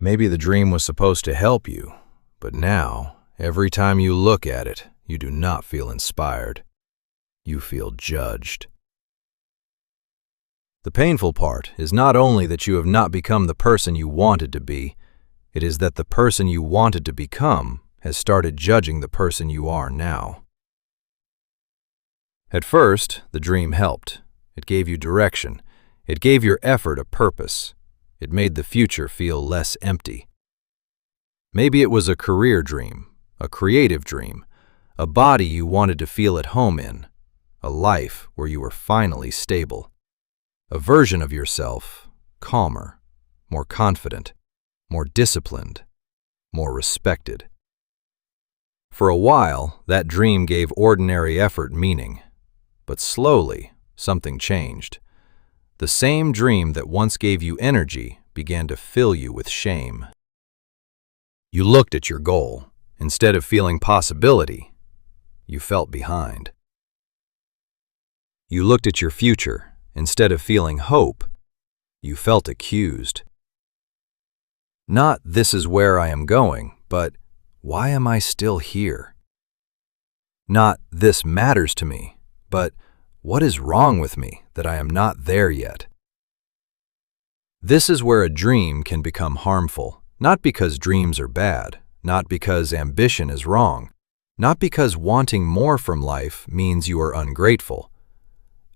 Maybe the dream was supposed to help you, but now, every time you look at it, you do not feel inspired. You feel judged. The painful part is not only that you have not become the person you wanted to be, it is that the person you wanted to become has started judging the person you are now. At first, the dream helped. It gave you direction. It gave your effort a purpose. It made the future feel less empty. Maybe it was a career dream, a creative dream, a body you wanted to feel at home in, a life where you were finally stable, a version of yourself, calmer, more confident, more disciplined, more respected. For a while, that dream gave ordinary effort meaning, but slowly, something changed. The same dream that once gave you energy began to fill you with shame. You looked at your goal. Instead of feeling possibility, you felt behind. You looked at your future. Instead of feeling hope, you felt accused. Not "this is where I am going," but "why am I still here?" Not "this matters to me," but "what is wrong with me that I am not there yet?" This is where a dream can become harmful, not because dreams are bad, not because ambition is wrong, not because wanting more from life means you are ungrateful.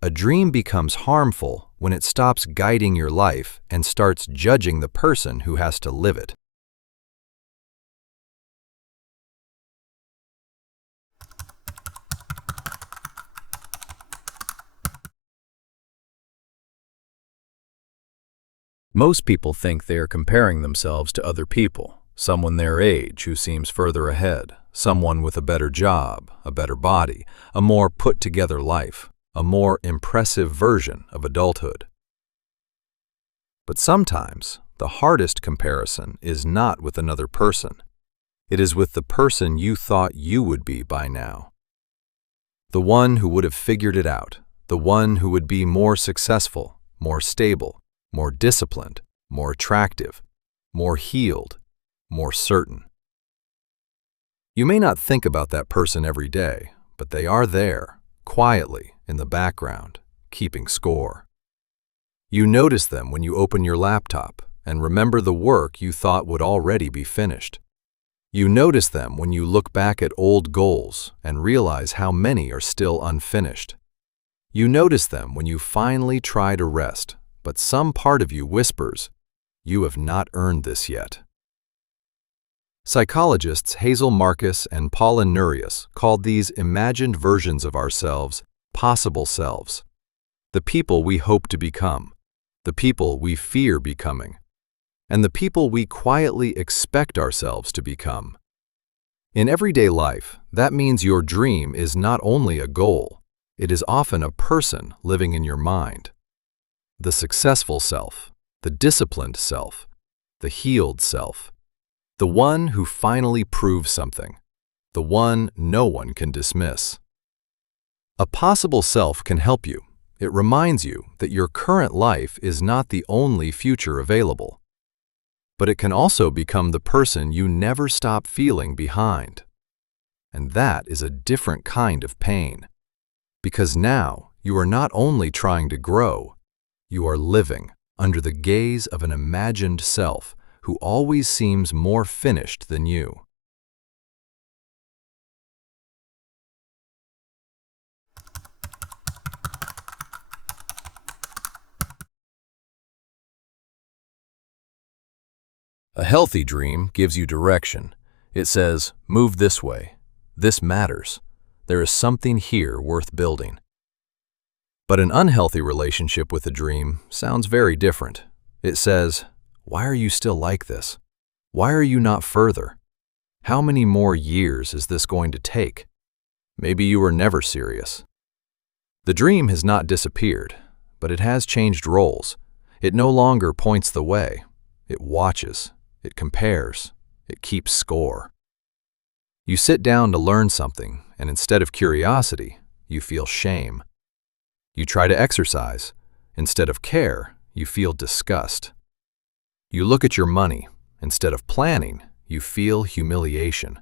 A dream becomes harmful when it stops guiding your life and starts judging the person who has to live it. Most people think they are comparing themselves to other people, someone their age who seems further ahead, someone with a better job, a better body, a more put-together life, a more impressive version of adulthood. But sometimes, the hardest comparison is not with another person. It is with the person you thought you would be by now. The one who would have figured it out, the one who would be more successful, more stable, more disciplined, more attractive, more healed, more certain. You may not think about that person every day, but they are there, quietly, in the background, keeping score. You notice them when you open your laptop and remember the work you thought would already be finished. You notice them when you look back at old goals and realize how many are still unfinished. You notice them when you finally try to rest, but some part of you whispers, "You have not earned this yet." Psychologists Markus and Paula Nurius called these imagined versions of ourselves possible selves, the people we hope to become, the people we fear becoming, and the people we quietly expect ourselves to become. In everyday life, that means your dream is not only a goal, it is often a person living in your mind. The successful self, the disciplined self, the healed self, the one who finally proves something, the one no one can dismiss. A possible self can help you. It reminds you that your current life is not the only future available. But it can also become the person you never stop feeling behind. And that is a different kind of pain. Because now you are not only trying to grow, you are living under the gaze of an imagined self who always seems more finished than you. A healthy dream gives you direction. It says, "Move this way. This matters. There is something here worth building." But an unhealthy relationship with a dream sounds very different. It says, "Why are you still like this? Why are you not further? How many more years is this going to take? Maybe you were never serious." The dream has not disappeared, but it has changed roles. It no longer points the way. It watches, it compares, it keeps score. You sit down to learn something, and instead of curiosity, you feel shame. You try to exercise. Instead of care, you feel disgust. You look at your money. Instead of planning, you feel humiliation.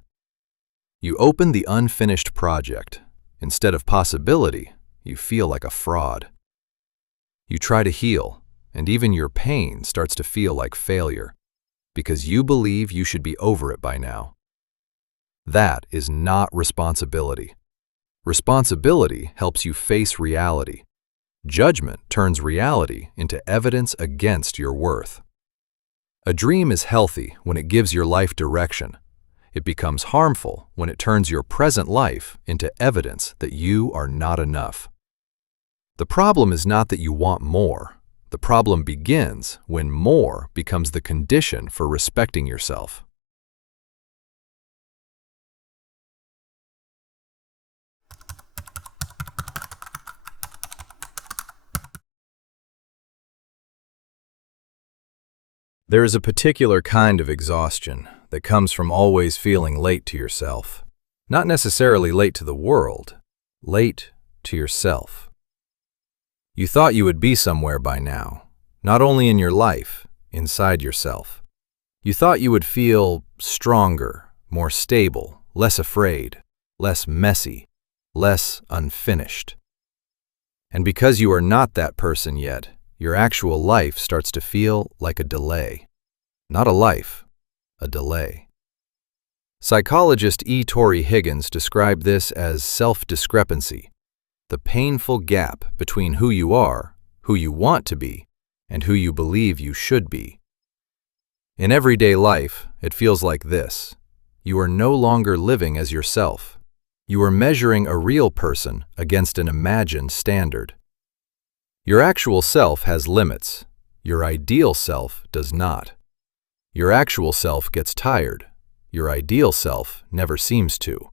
You open the unfinished project. Instead of possibility, you feel like a fraud. You try to heal, and even your pain starts to feel like failure, because you believe you should be over it by now. That is not responsibility. Responsibility helps you face reality. Judgment turns reality into evidence against your worth. A dream is healthy when it gives your life direction. It becomes harmful when it turns your present life into evidence that you are not enough. The problem is not that you want more. The problem begins when more becomes the condition for respecting yourself. There is a particular kind of exhaustion that comes from always feeling late to yourself. Not necessarily late to the world, late to yourself. You thought you would be somewhere by now, not only in your life, inside yourself. You thought you would feel stronger, more stable, less afraid, less messy, less unfinished. And because you are not that person yet, your actual life starts to feel like a delay. Not a life, a delay. Psychologist Tory Higgins described this as self-discrepancy, the painful gap between who you are, who you want to be, and who you believe you should be. In everyday life, it feels like this. You are no longer living as yourself. You are measuring a real person against an imagined standard. Your actual self has limits. Your ideal self does not. Your actual self gets tired. Your ideal self never seems to.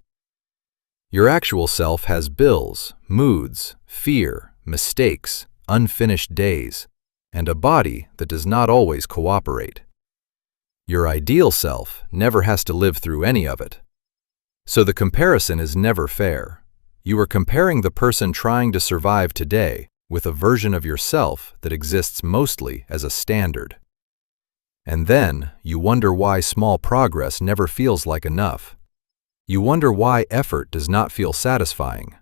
Your actual self has bills, moods, fear, mistakes, unfinished days, and a body that does not always cooperate. Your ideal self never has to live through any of it. So the comparison is never fair. You are comparing the person trying to survive today with a version of yourself that exists mostly as a standard. And then you wonder why small progress never feels like enough. You wonder why effort does not feel satisfying.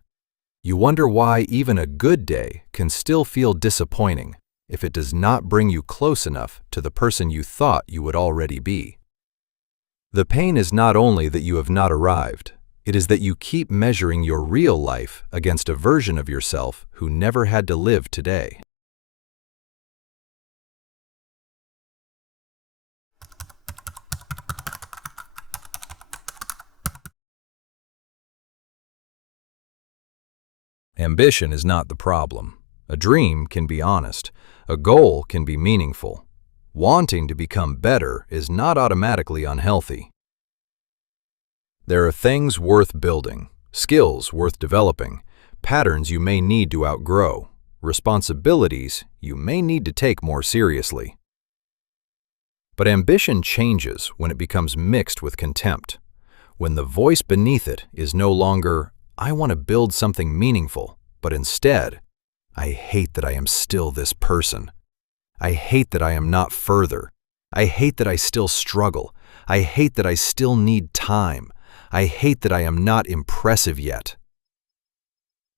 You wonder why even a good day can still feel disappointing if it does not bring you close enough to the person you thought you would already be. The pain is not only that you have not arrived, it is that you keep measuring your real life against a version of yourself who never had to live today. Ambition is not the problem. A dream can be honest. A goal can be meaningful. Wanting to become better is not automatically unhealthy. There are things worth building, skills worth developing, patterns you may need to outgrow, responsibilities you may need to take more seriously. But ambition changes when it becomes mixed with contempt, when the voice beneath it is no longer, "I want to build something meaningful," but instead, "I hate that I am still this person. I hate that I am not further. I hate that I still struggle. I hate that I still need time. I hate that I am not impressive yet."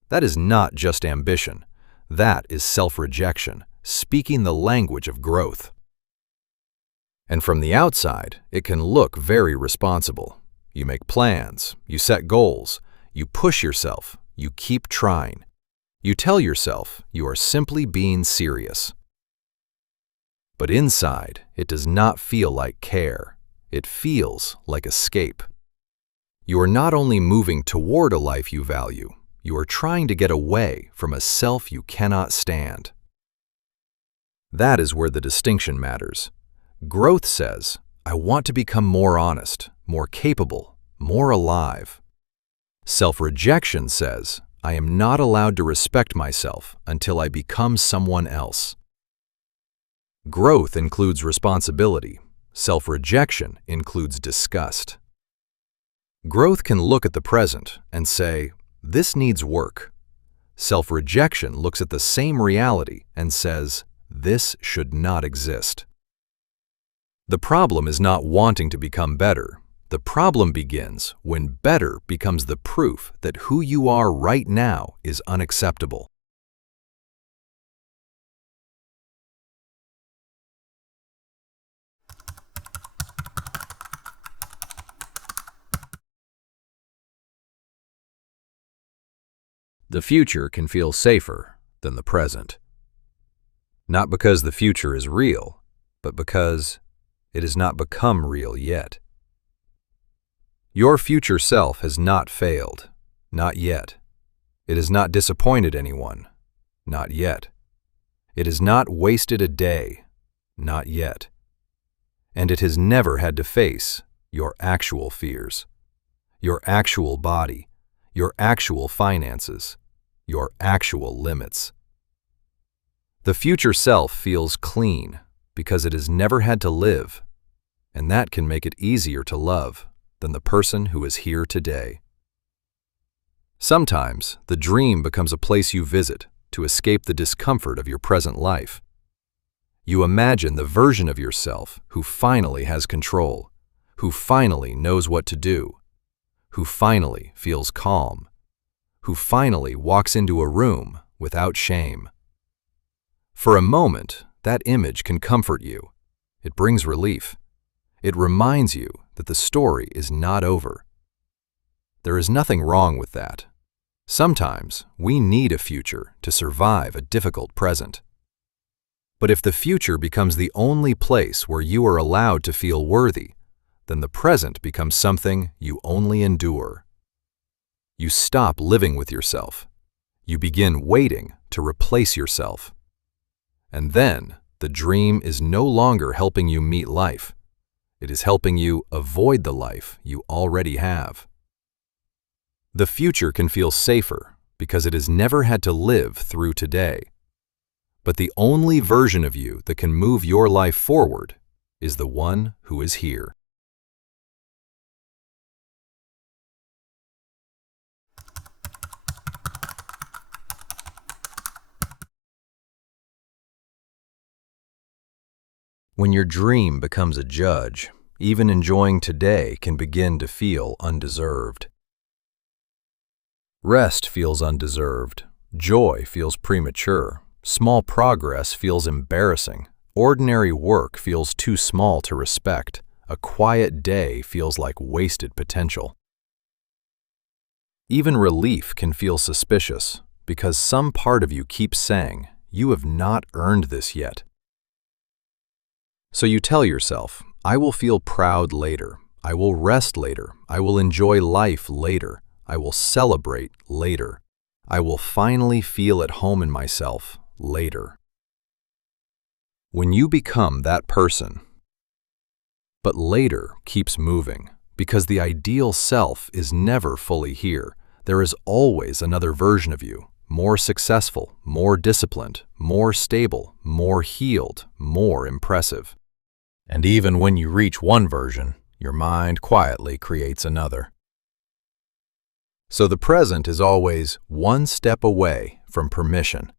That is not just ambition. That is self-rejection, speaking the language of growth. And from the outside, it can look very responsible. You make plans, you set goals, you push yourself, you keep trying. You tell yourself you are simply being serious. But inside, it does not feel like care. It feels like escape. You are not only moving toward a life you value, you are trying to get away from a self you cannot stand. That is where the distinction matters. Growth says, "I want to become more honest, more capable, more alive." Self-rejection says, "I am not allowed to respect myself until I become someone else." Growth includes responsibility. Self-rejection includes disgust. Growth can look at the present and say, "This needs work." Self-rejection looks at the same reality and says, "This should not exist." The problem is not wanting to become better. The problem begins when better becomes the proof that who you are right now is unacceptable. The future can feel safer than the present. Not because the future is real, but because it has not become real yet. Your future self has not failed, not yet. It has not disappointed anyone, not yet. It has not wasted a day, not yet. And it has never had to face your actual fears, your actual body, your actual finances, your actual limits. The future self feels clean because it has never had to live, and that can make it easier to love than the person who is here today. Sometimes the dream becomes a place you visit to escape the discomfort of your present life. You imagine the version of yourself who finally has control, who finally knows what to do, who finally feels calm, who finally walks into a room without shame. For a moment, that image can comfort you. It brings relief. It reminds you that the story is not over. There is nothing wrong with that. Sometimes we need a future to survive a difficult present. But if the future becomes the only place where you are allowed to feel worthy, then the present becomes something you only endure. You stop living with yourself. You begin waiting to replace yourself. And then the dream is no longer helping you meet life. It is helping you avoid the life you already have. The future can feel safer because it has never had to live through today. But the only version of you that can move your life forward is the one who is here. When your dream becomes a judge, even enjoying today can begin to feel undeserved. Rest feels undeserved. Joy feels premature. Small progress feels embarrassing. Ordinary work feels too small to respect. A quiet day feels like wasted potential. Even relief can feel suspicious because some part of you keeps saying, "You have not earned this yet." So you tell yourself, "I will feel proud later. I will rest later. I will enjoy life later. I will celebrate later. I will finally feel at home in myself later." When you become that person, but later keeps moving, because the ideal self is never fully here. There is always another version of you, more successful, more disciplined, more stable, more healed, more impressive. And even when you reach one version, your mind quietly creates another. So the present is always one step away from permission.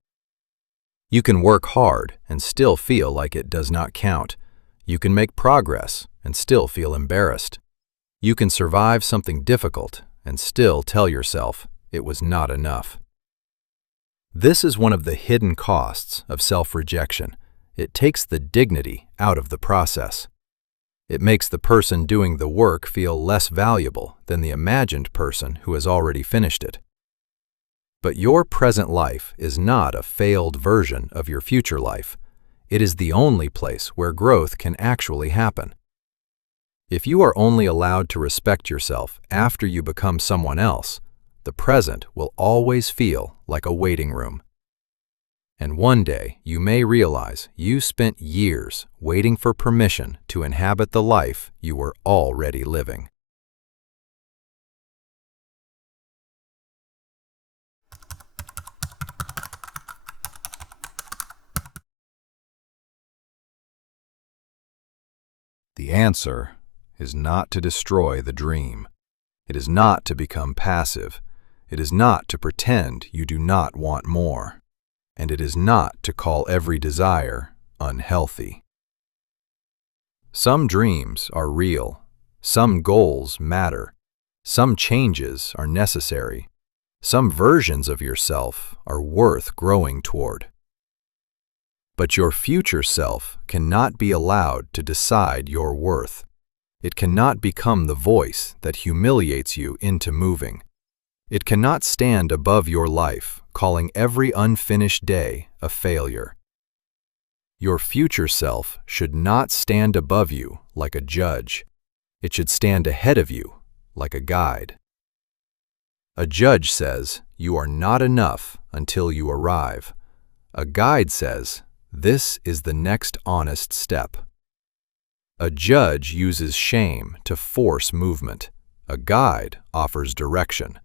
You can work hard and still feel like it does not count. You can make progress and still feel embarrassed. You can survive something difficult and still tell yourself it was not enough. This is one of the hidden costs of self-rejection. It takes the dignity out of the process. It makes the person doing the work feel less valuable than the imagined person who has already finished it. But your present life is not a failed version of your future life. It is the only place where growth can actually happen. If you are only allowed to respect yourself after you become someone else, the present will always feel like a waiting room. And one day you may realize you spent years waiting for permission to inhabit the life you were already living. The answer is not to destroy the dream. It is not to become passive. It is not to pretend you do not want more. And it is not to call every desire unhealthy. Some dreams are real. Some goals matter. Some changes are necessary. Some versions of yourself are worth growing toward. But your future self cannot be allowed to decide your worth. It cannot become the voice that humiliates you into moving. It cannot stand above your life, calling every unfinished day a failure. Your future self should not stand above you like a judge. It should stand ahead of you like a guide. A judge says, "You are not enough until you arrive." A guide says, "This is the next honest step." A judge uses shame to force movement. A guide offers direction.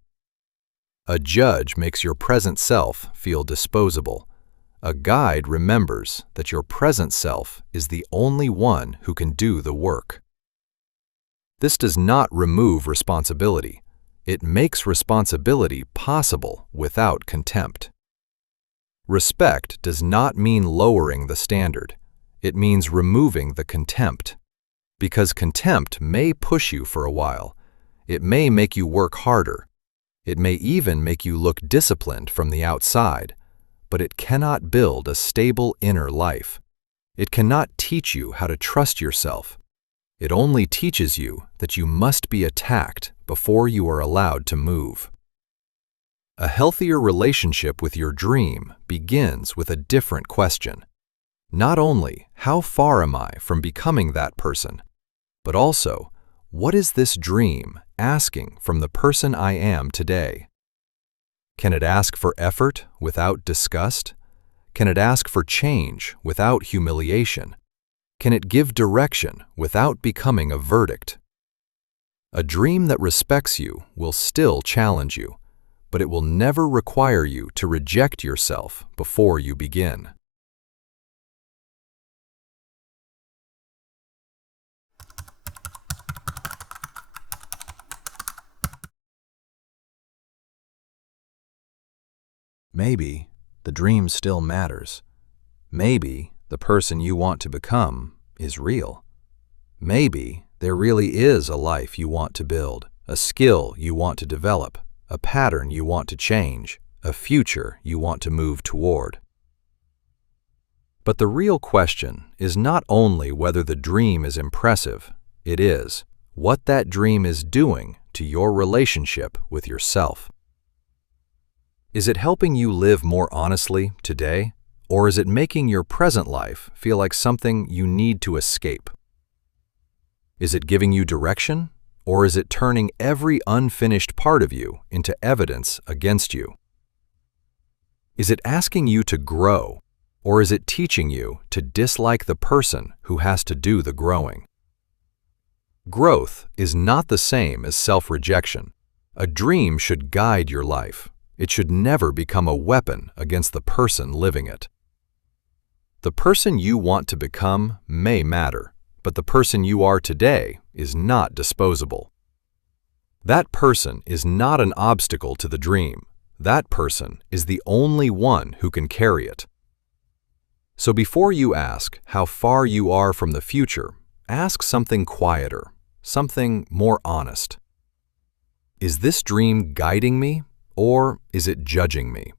A judge makes your present self feel disposable. A guide remembers that your present self is the only one who can do the work. This does not remove responsibility. It makes responsibility possible without contempt. Respect does not mean lowering the standard. It means removing the contempt. Because contempt may push you for a while. It may make you work harder. It may even make you look disciplined from the outside, but it cannot build a stable inner life. It cannot teach you how to trust yourself. It only teaches you that you must be attacked before you are allowed to move. A healthier relationship with your dream begins with a different question. Not only, how far am I from becoming that person, but also, what is this dream asking from the person I am today? Can it ask for effort without disgust? Can it ask for change without humiliation? Can it give direction without becoming a verdict? A dream that respects you will still challenge you, but it will never require you to reject yourself before you begin. Maybe the dream still matters. Maybe the person you want to become is real. Maybe there really is a life you want to build, a skill you want to develop, a pattern you want to change, a future you want to move toward. But the real question is not only whether the dream is impressive, it is what that dream is doing to your relationship with yourself. Is it helping you live more honestly today, or is it making your present life feel like something you need to escape? Is it giving you direction, or is it turning every unfinished part of you into evidence against you? Is it asking you to grow, or is it teaching you to dislike the person who has to do the growing? Growth is not the same as self-rejection. A dream should guide your life. It should never become a weapon against the person living it. The person you want to become may matter, but the person you are today is not disposable. That person is not an obstacle to the dream. That person is the only one who can carry it. So before you ask how far you are from the future, ask something quieter, something more honest. Is this dream guiding me, or is it judging me?